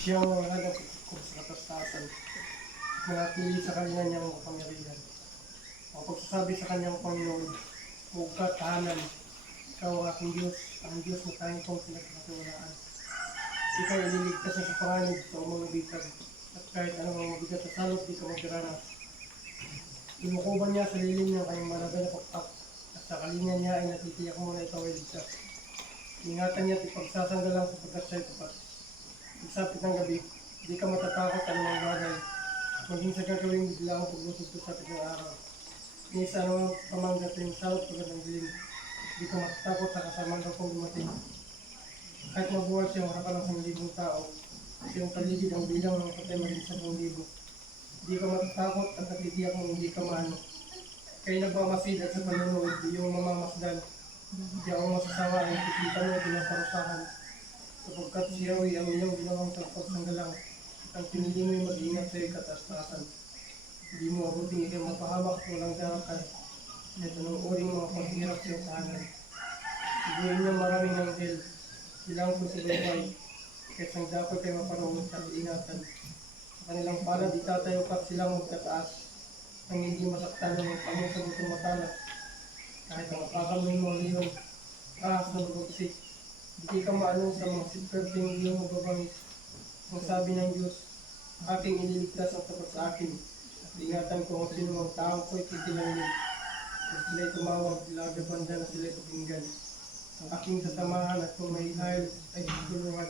Siyang walang kung sa katastasan. Manatili sa kanya niyang kapangyarihan. Ang pagsasabi sa kanyang Panginoon, huwag ka tahanan. Ikaw ang aking Diyos, ang Diyos na tayong kong pinagkakatiwalaan. Ikaw ililigtas sa panganib sa umang bitag. At kahit anong mabigat na salot, di ka magdaranas. Inukuban niya sa lilim ng kanyang malagay na pakpak. At sa kalinga niya ay natitiyak mo na ikaw ay ligtas. Ingatan niya at ipagsasanggalang sapagkat siya'y tapat. Isapit ng gabi, di ka matatakot anumang bagay. Maging sa gagawing bigla ang paglusog sa sapit ng araw. Ni isa anumang pamanggat ng salot pagkat ng dilim. Di ka matatakot sa kasamang kung dumating. Kahit mabuhay siyang harapan ng 1,000 tao, siyang paligid ang bilang ng patay maging 10,000. Di ka matatakot at natitiyak mo hindi ka maano. Kaya nagmamasid at sa panunood, di yung mamamasdan. Di ako masasawa ay nakikita mo at pinaparusahan. Sapagkat siya ay ang iyong ginawang pagpagsanggalang. Ang pinili mo'y mag-ingat sa iyong katastasan. Hindi mo abuting ikaw mapahamak at walang darakal. Ito ng uring mga paghirap sa iyong tahanan. Sigurin niya maraming anghel. Silang po sa baybay. Kahit sang dapat kayo maparunod sa ingatan. Sa kanilang palad itatayo ka silang magtataas. Nang hindi masaktan ng pamong sa gutong matalas. Kahit ang mapakamoy mo liyon. Sa babagsik. Hindi ka maanong sa mga sipperting iyong mababangis. Ang sabi ng Diyos, aking iniligtas ang tapat sa akin. At ingatan ko kung sino ang taong ko'y titilangin. Kung sila'y tumawag, ilagabanda na sila'y pakinggan. Ang aking sasamahan at kung may ihayal ay tutulungan.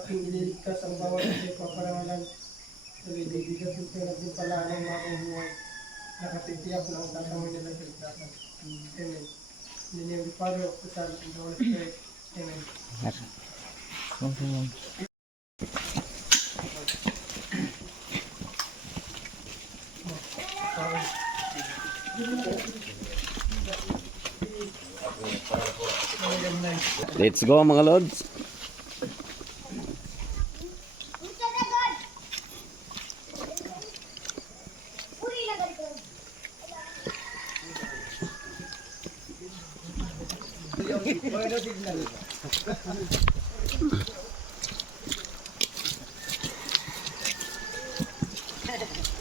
Aking ililigtas ang bawat isa'y paparangalan. Sa libibigat ito nagdimpalaan ng makong buhay. Nakatitiyak na ang tatamay nila sa ligtasan. Amen. In the name of the Father, of the Son, and the Holy Spirit. Amen. Let's go mga lods.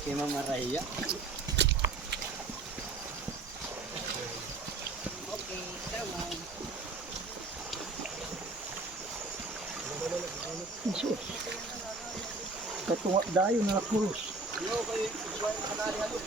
Kay Mama Raya. Okay, come on. Jesus. Katunga dayo na krus. Yo, kayo isuway na kanali halo.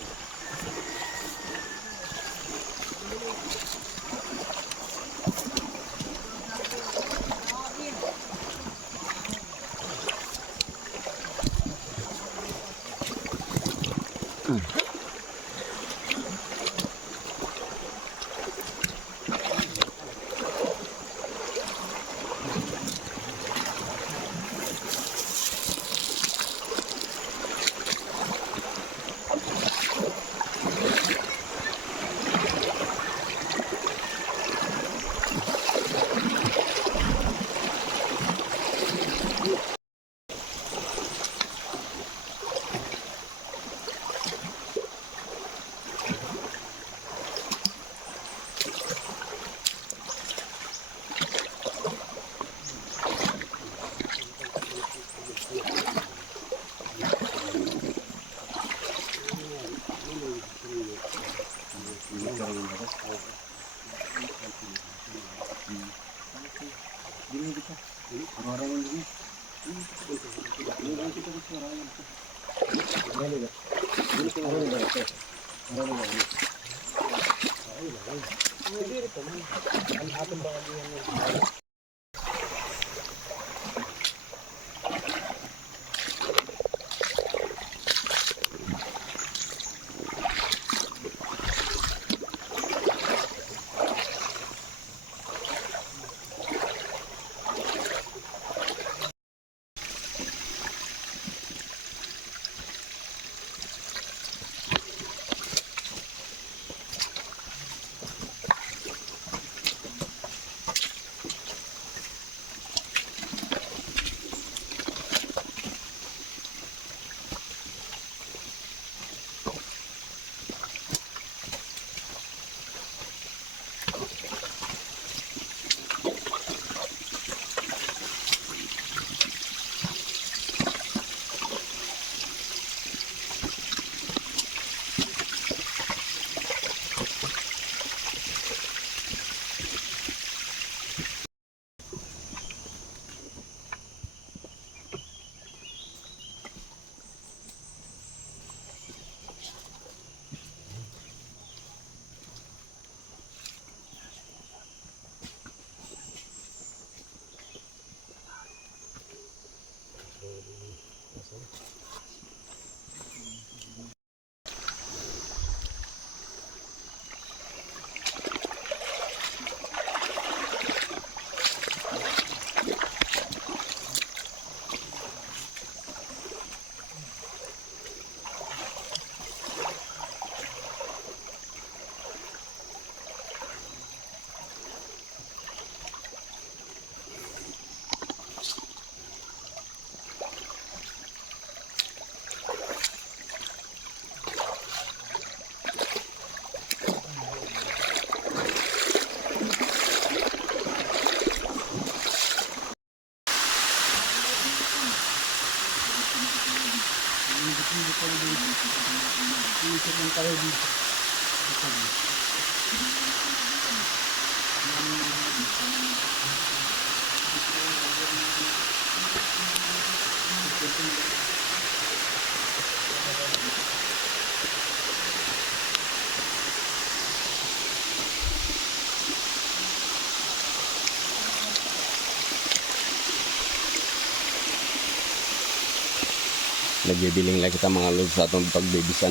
Nagbibiling lang kita mga lods sa atong pagbibisan.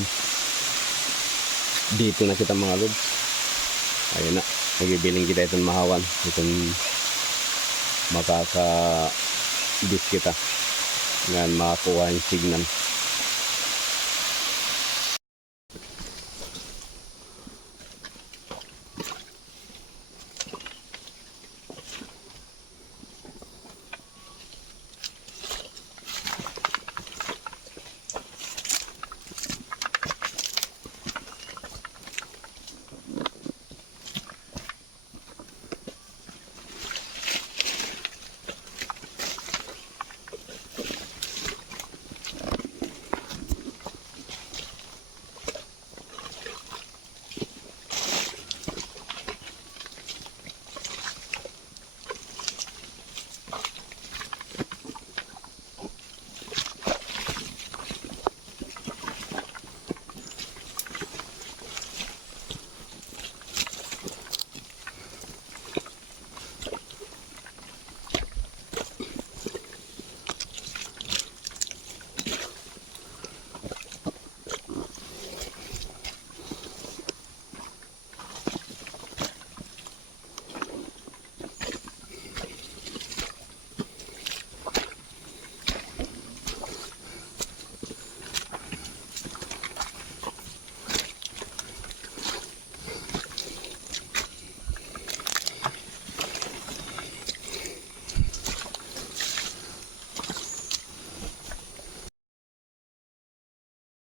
Dito na kita mga lods. Ayun na. Nagbibiling kita itong mahawan. Itong makaka-bis kita. Ngayon makakuha yung signal.